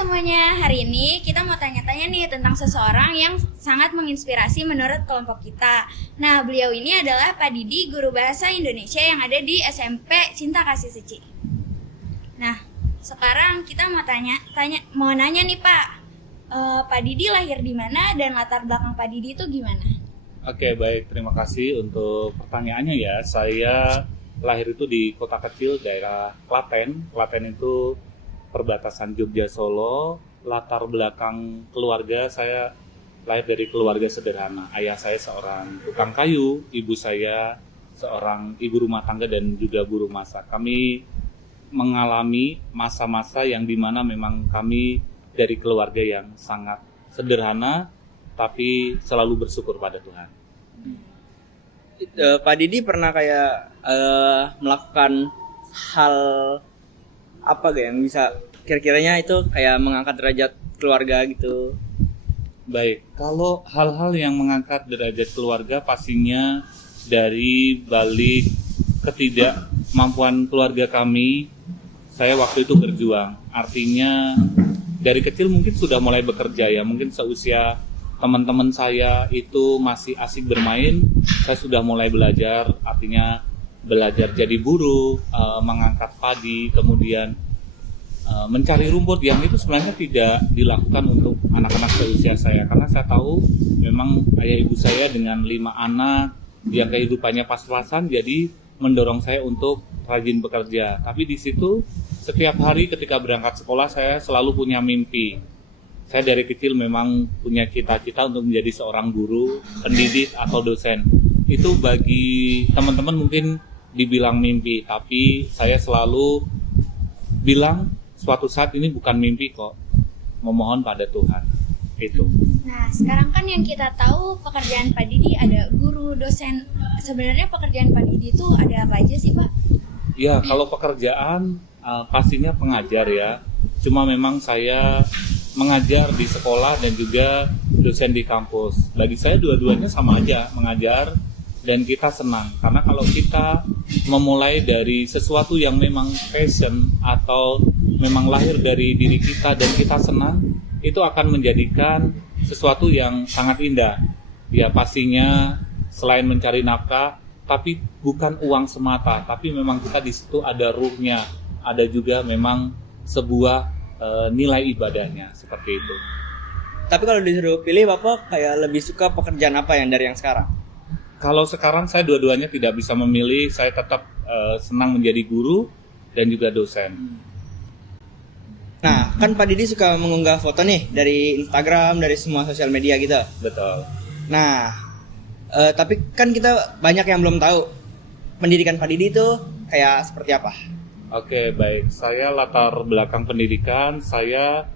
semuanya, hari ini kita mau tanya-tanya nih tentang seseorang yang sangat menginspirasi menurut kelompok kita. Nah, beliau ini adalah Pak Didi, guru bahasa Indonesia yang ada di SMP Cinta Kasih Suci. Nah, sekarang kita mau nanya nih Pak, Pak Didi lahir di mana dan latar belakang Pak Didi itu gimana? Oke, baik. Terima kasih untuk pertanyaannya ya. Saya lahir itu di kota kecil daerah Klaten. Klaten itu perbatasan Jogja Solo. Latar belakang keluarga, saya lahir dari keluarga sederhana. Ayah saya seorang tukang kayu, ibu saya seorang ibu rumah tangga dan juga buruh masak. Kami mengalami masa-masa yang dimana memang kami dari keluarga yang sangat sederhana, tapi selalu bersyukur pada Tuhan. Pak Didi pernah kayak melakukan hal apa gak yang bisa kira-kiranya itu kayak mengangkat derajat keluarga gitu? Baik, kalau hal-hal yang mengangkat derajat keluarga pastinya dari balik ketidakmampuan keluarga kami, saya waktu itu berjuang. Artinya dari kecil mungkin sudah mulai bekerja ya, mungkin seusia teman-teman saya itu masih asik bermain, saya sudah mulai belajar, artinya belajar jadi buruh, mengangkat padi, kemudian mencari rumput yang itu sebenarnya tidak dilakukan untuk anak-anak seusia saya, karena saya tahu memang ayah ibu saya dengan 5 anak yang kehidupannya pas-pasan, jadi mendorong saya untuk rajin bekerja. Tapi di situ setiap hari ketika berangkat sekolah saya selalu punya mimpi. Saya dari kecil memang punya cita-cita untuk menjadi seorang guru, pendidik atau dosen. Itu bagi teman-teman mungkin dibilang mimpi, tapi saya selalu bilang suatu saat ini bukan mimpi kok, memohon pada Tuhan. Itu. Nah, sekarang kan yang kita tahu pekerjaan Pak Didi ada guru, dosen. Sebenarnya pekerjaan Pak Didi itu ada apa aja sih Pak? Ya, kalau pekerjaan pastinya pengajar ya. Cuma memang saya mengajar di sekolah dan juga dosen di kampus. Bagi saya dua-duanya sama aja, mengajar dan kita senang. Karena kalau kita memulai dari sesuatu yang memang passion atau memang lahir dari diri kita dan kita senang, itu akan menjadikan sesuatu yang sangat indah. Ya pastinya selain mencari nafkah, tapi bukan uang semata, tapi memang kita di situ ada ruhnya, ada juga memang sebuah nilai ibadahnya, seperti itu. Tapi kalau disuruh pilih, Bapak kayak lebih suka pekerjaan apa yang dari yang sekarang? Kalau sekarang saya dua-duanya tidak bisa memilih, saya tetap senang menjadi guru dan juga dosen. Nah, kan Pak Didi suka mengunggah foto nih dari Instagram, dari semua sosial media gitu. Betul. Nah, tapi kan kita banyak yang belum tahu pendidikan Pak Didi itu kayak seperti apa. Oke, baik. Saya latar belakang pendidikan, saya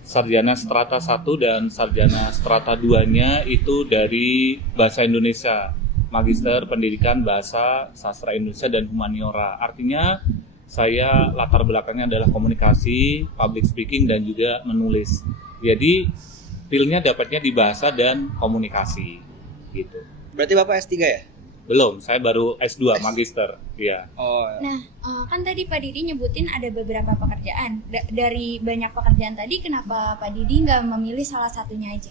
sarjana strata 1 dan sarjana strata 2-nya itu dari Bahasa Indonesia, Magister Pendidikan Bahasa Sastra Indonesia dan Humaniora. Artinya saya latar belakangnya adalah komunikasi, public speaking dan juga menulis. Jadi feel-nya dapatnya di bahasa dan komunikasi gitu. Berarti Bapak S3 ya? Belum, saya baru S2 Magister. Iya. Oh. Nah, kan tadi Pak Didi nyebutin ada beberapa pekerjaan. Dari banyak pekerjaan tadi, kenapa Pak Didi nggak memilih salah satunya aja?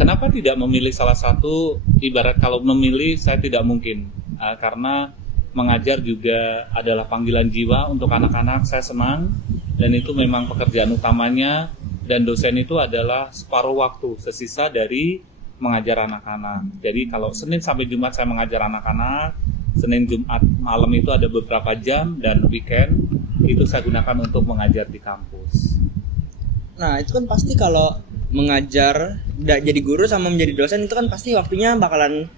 Kenapa tidak memilih salah satu? Ibarat kalau memilih, saya tidak mungkin. Karena mengajar juga adalah panggilan jiwa untuk anak-anak, saya senang. Dan itu memang pekerjaan utamanya. Dan dosen itu adalah separuh waktu, sesisa dari mengajar anak-anak. Jadi kalau Senin sampai Jumat saya mengajar anak-anak, Senin Jumat malam itu ada beberapa jam, dan weekend itu saya gunakan untuk mengajar di kampus. Nah, itu kan pasti kalau mengajar, jadi guru sama menjadi dosen itu kan pasti waktunya bakalan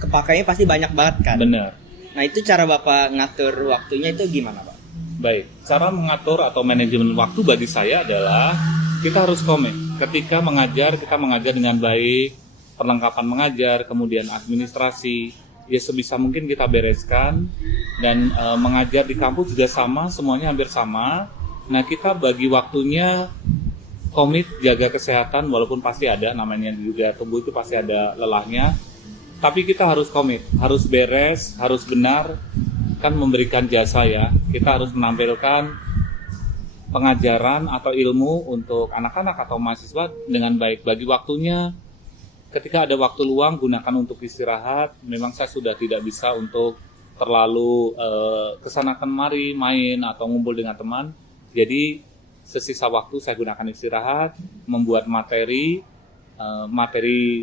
kepakainya pasti banyak banget kan. Benar. Nah, itu cara Bapak ngatur waktunya itu gimana, Pak? Baik, cara mengatur atau manajemen waktu bagi saya adalah kita harus komit. Ketika mengajar, kita mengajar dengan baik, perlengkapan mengajar, kemudian administrasi, ya sebisa mungkin kita bereskan. Dan mengajar di kampus juga sama, semuanya hampir sama. Nah, kita bagi waktunya, komit, jaga kesehatan, walaupun pasti ada, namanya juga tubuh itu pasti ada lelahnya. Tapi kita harus komit, harus beres, harus benar, kan memberikan jasa ya. Kita harus menampilkan pengajaran atau ilmu untuk anak-anak atau mahasiswa dengan baik. Bagi waktunya, ketika ada waktu luang gunakan untuk istirahat. Memang saya sudah tidak bisa untuk terlalu kesana kemari main atau ngumpul dengan teman. Jadi sesisa waktu saya gunakan istirahat, membuat materi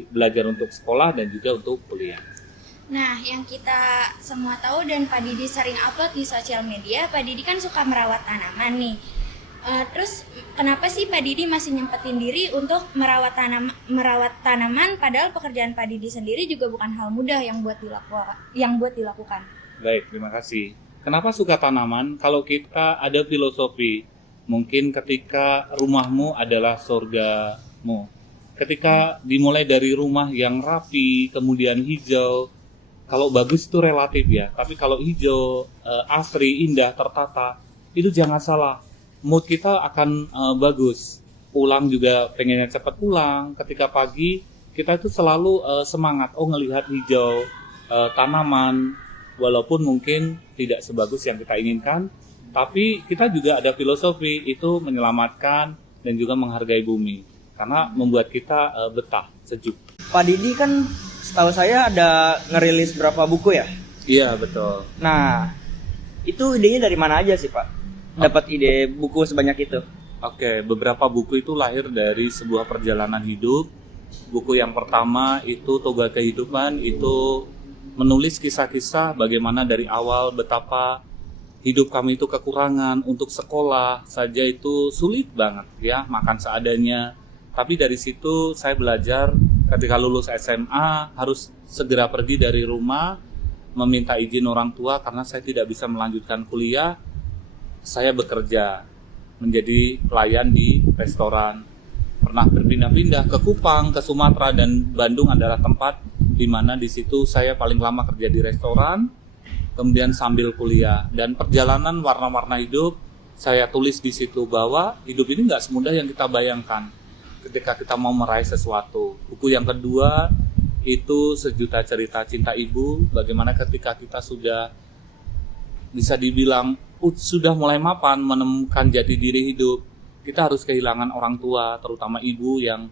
belajar untuk sekolah dan juga untuk kuliah. Nah, yang kita semua tahu dan Pak Didi sering upload di sosial media, Pak Didi kan suka merawat tanaman nih. Terus kenapa sih Pak Didi masih nyempetin diri untuk merawat tanaman padahal pekerjaan Pak Didi sendiri juga bukan hal mudah yang buat dilakukan. Baik, terima kasih. Kenapa suka tanaman? Kalau kita ada filosofi, mungkin ketika rumahmu adalah surgamu. Ketika dimulai dari rumah yang rapi, kemudian hijau, kalau bagus itu relatif ya, tapi kalau hijau, asri, indah, tertata, itu jangan salah. Mood kita akan bagus. Pulang juga pengennya cepat pulang. Ketika pagi, kita itu selalu semangat. Ngelihat hijau, tanaman, walaupun mungkin tidak sebagus yang kita inginkan, tapi kita juga ada filosofi itu menyelamatkan dan juga menghargai bumi. Karena membuat kita betah, sejuk. Pak Didi kan setahu saya ada ngerilis berapa buku ya? Iya, betul. Nah, itu idenya dari mana aja sih Pak? Dapat ide buku sebanyak itu? Oke, beberapa buku itu lahir dari sebuah perjalanan hidup. Buku yang pertama itu Toga Kehidupan, itu menulis kisah-kisah bagaimana dari awal betapa hidup kami itu kekurangan, untuk sekolah saja itu sulit banget ya, makan seadanya. Tapi dari situ saya belajar ketika lulus SMA harus segera pergi dari rumah, meminta izin orang tua karena saya tidak bisa melanjutkan kuliah. Saya bekerja menjadi pelayan di restoran. Pernah berpindah-pindah ke Kupang, ke Sumatera, dan Bandung adalah tempat di mana di situ saya paling lama kerja di restoran, kemudian sambil kuliah. Dan perjalanan warna-warna hidup saya tulis di situ bahwa hidup ini nggak semudah yang kita bayangkan ketika kita mau meraih sesuatu. Buku yang kedua itu Sejuta Cerita Cinta Ibu, bagaimana ketika kita sudah bisa dibilang sudah mulai mapan menemukan jati diri hidup, kita harus kehilangan orang tua, terutama ibu yang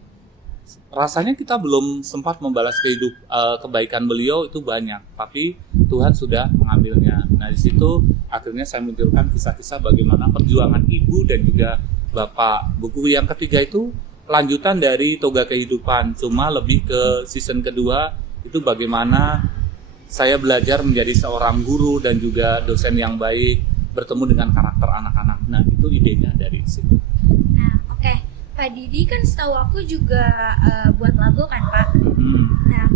rasanya kita belum sempat membalas kebaikan beliau itu banyak, tapi Tuhan sudah mengambilnya. Nah, di situ akhirnya saya munculkan kisah-kisah bagaimana perjuangan ibu dan juga bapak. Buku yang ketiga itu lanjutan dari Toga Kehidupan, cuma lebih ke season kedua itu bagaimana saya belajar menjadi seorang guru dan juga dosen yang baik, bertemu dengan karakter anak-anak. Nah, itu idenya dari situ. Nah, oke. Pak Didi kan setahu aku juga buat lagu kan, Pak? Nah,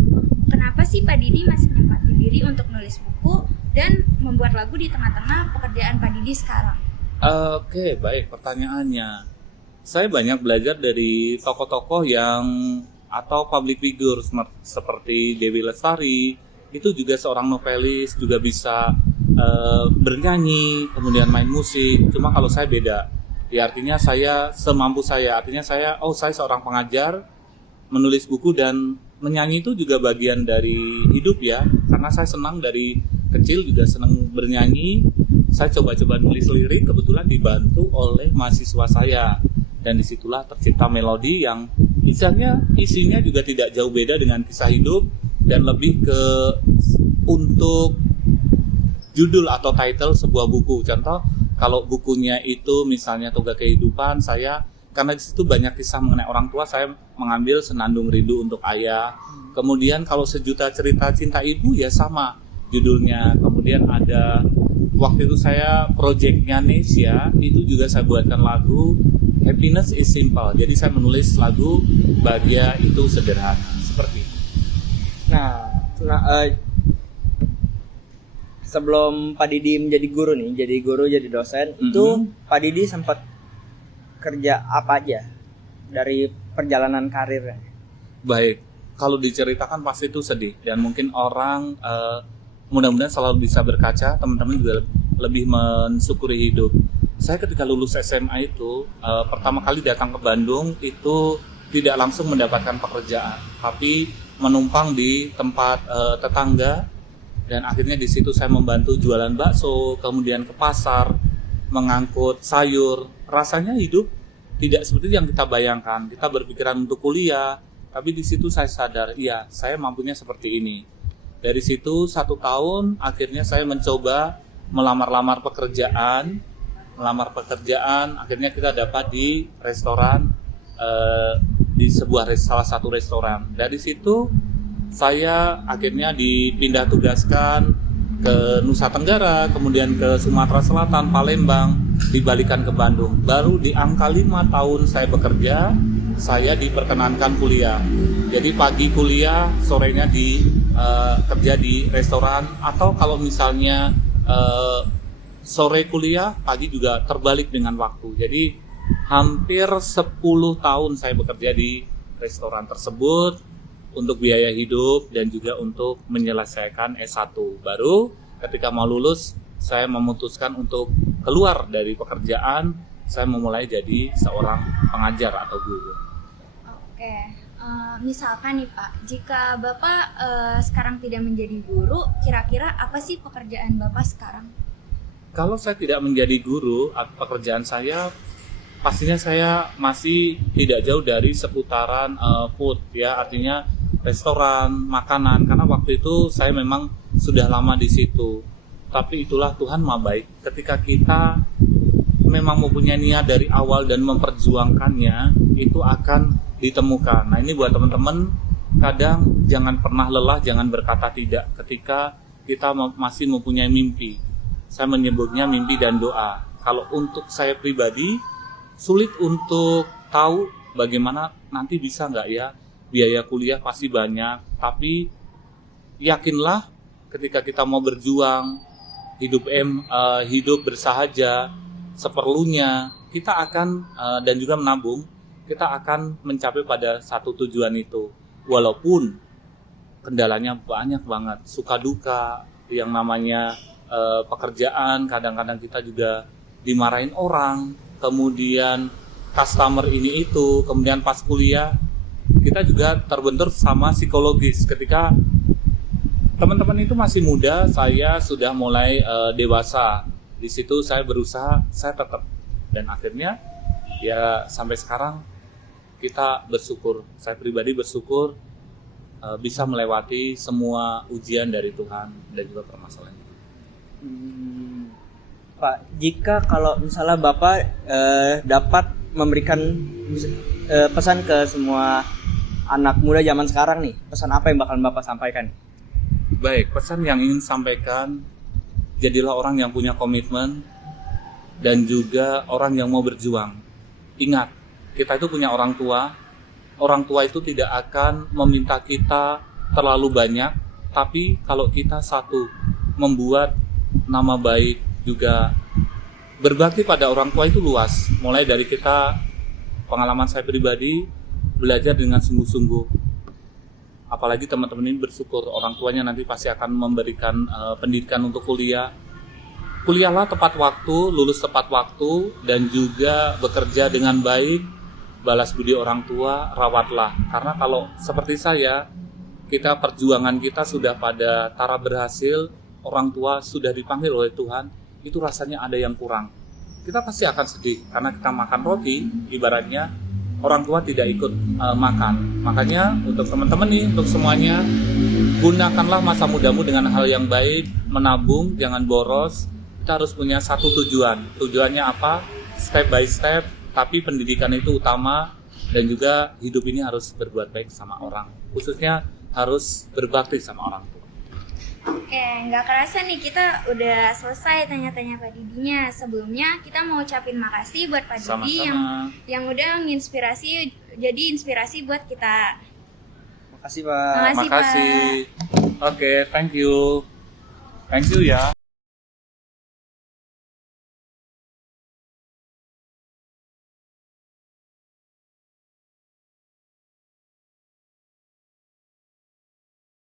kenapa sih Pak Didi masih nyempatin diri untuk nulis buku dan membuat lagu di tengah-tengah pekerjaan Pak Didi sekarang? Oke, baik pertanyaannya. Saya banyak belajar dari tokoh-tokoh yang atau public figure seperti Dewi Lestari, itu juga seorang novelis, juga bisa bernyanyi, kemudian main musik. Cuma kalau saya beda, ya artinya saya semampu saya. Artinya saya seorang pengajar, menulis buku dan menyanyi itu juga bagian dari hidup ya. Karena saya senang dari kecil juga senang bernyanyi. Saya coba-coba nulis lirik, kebetulan dibantu oleh mahasiswa saya. Dan disitulah tercipta melodi yang isinya juga tidak jauh beda dengan kisah hidup dan lebih ke untuk judul atau title sebuah buku. Contoh, kalau bukunya itu misalnya Toga Kehidupan, saya karena di situ banyak kisah mengenai orang tua, saya mengambil Senandung Rindu untuk Ayah. Kemudian kalau Sejuta Cerita Cinta Ibu ya sama judulnya. Kemudian ada waktu itu saya projectnya Nesya, itu juga saya buatkan lagu Happiness is Simple. Jadi saya menulis lagu Bahagia itu Sederhana, seperti itu. Nah, sebelum Pak Didi menjadi guru nih, jadi dosen, itu Pak Didi sempat kerja apa aja dari perjalanan karirnya? Baik, kalau diceritakan pasti itu sedih dan mungkin orang mudah-mudahan selalu bisa berkaca, teman-teman juga lebih mensyukuri hidup. Saya ketika lulus SMA itu pertama kali datang ke Bandung itu tidak langsung mendapatkan pekerjaan, tapi menumpang di tempat tetangga dan akhirnya di situ saya membantu jualan bakso, kemudian ke pasar mengangkut sayur. Rasanya hidup tidak seperti yang kita bayangkan. Kita berpikiran untuk kuliah, tapi di situ saya sadar, iya, saya mampunya seperti ini. Dari situ 1 tahun, akhirnya saya mencoba melamar pekerjaan. Akhirnya kita dapat di restoran, di salah satu restoran. Dari situ saya akhirnya dipindah tugaskan ke Nusa Tenggara, kemudian ke Sumatera Selatan, Palembang, dibalikan ke Bandung. Baru di angka 5 tahun saya bekerja, saya diperkenankan kuliah. Jadi pagi kuliah, sorenya kerja di restoran, atau kalau misalnya sore kuliah, pagi juga terbalik dengan waktu. Jadi hampir 10 tahun saya bekerja di restoran tersebut untuk biaya hidup dan juga untuk menyelesaikan S1. Baru ketika mau lulus, saya memutuskan untuk keluar dari pekerjaan, saya memulai jadi seorang pengajar atau guru. Oke, misalkan nih Pak, jika Bapak sekarang tidak menjadi guru, kira-kira apa sih pekerjaan Bapak sekarang? Kalau saya tidak menjadi guru, pekerjaan saya pastinya saya masih tidak jauh dari seputaran food ya, artinya restoran, makanan, karena waktu itu saya memang sudah lama di situ. Tapi itulah Tuhan Maha Baik, ketika kita memang mempunyai niat dari awal dan memperjuangkannya, itu akan ditemukan. Nah, ini buat teman-teman, kadang jangan pernah lelah, jangan berkata tidak ketika kita masih mempunyai mimpi. Saya menyebutnya mimpi dan doa. Kalau untuk saya pribadi, sulit untuk tahu bagaimana nanti bisa nggak ya, biaya kuliah pasti banyak, tapi yakinlah ketika kita mau berjuang, hidup bersahaja seperlunya, kita akan dan juga menabung, kita akan mencapai pada satu tujuan itu. Walaupun kendalanya banyak banget, suka duka, yang namanya pekerjaan, kadang-kadang kita juga dimarahin orang, kemudian customer ini itu, kemudian pas kuliah kita juga terbentur sama psikologis. Ketika teman-teman itu masih muda, saya sudah mulai dewasa. Di situ saya berusaha, saya tetap, dan akhirnya ya sampai sekarang kita bersyukur. Saya pribadi bersyukur bisa melewati semua ujian dari Tuhan dan juga permasalahan. Pak, jika kalau misalnya Bapak dapat memberikan pesan ke semua anak muda zaman sekarang nih, pesan apa yang bakal Bapak sampaikan? Baik, pesan yang ingin sampaikan, jadilah orang yang punya komitmen dan juga orang yang mau berjuang. Ingat, kita itu punya orang tua itu tidak akan meminta kita terlalu banyak, tapi kalau kita satu, membuat nama baik, juga berbakti pada orang tua itu luas. Mulai dari kita, pengalaman saya pribadi, belajar dengan sungguh-sungguh. Apalagi teman-teman ini bersyukur orang tuanya nanti pasti akan memberikan pendidikan untuk kuliah. Kuliahlah tepat waktu, lulus tepat waktu, dan juga bekerja dengan baik, balas budi orang tua, rawatlah. Karena kalau seperti saya, perjuangan kita sudah pada taraf berhasil, orang tua sudah dipanggil oleh Tuhan, itu rasanya ada yang kurang. Kita pasti akan sedih, karena kita makan roti, ibaratnya orang tua tidak ikut makan. Makanya untuk teman-teman nih, untuk semuanya, gunakanlah masa mudamu dengan hal yang baik, menabung, jangan boros. Kita harus punya satu tujuan. Tujuannya apa? Step by step, tapi pendidikan itu utama, dan juga hidup ini harus berbuat baik sama orang. Khususnya harus berbakti sama orang tua. Oke, nggak kerasa nih kita udah selesai tanya-tanya Pak Didinya. Sebelumnya kita mau ucapin makasih buat Pak Didi yang udah menginspirasi, jadi inspirasi buat kita. Makasih Pak. Makasih. Oke, thank you ya.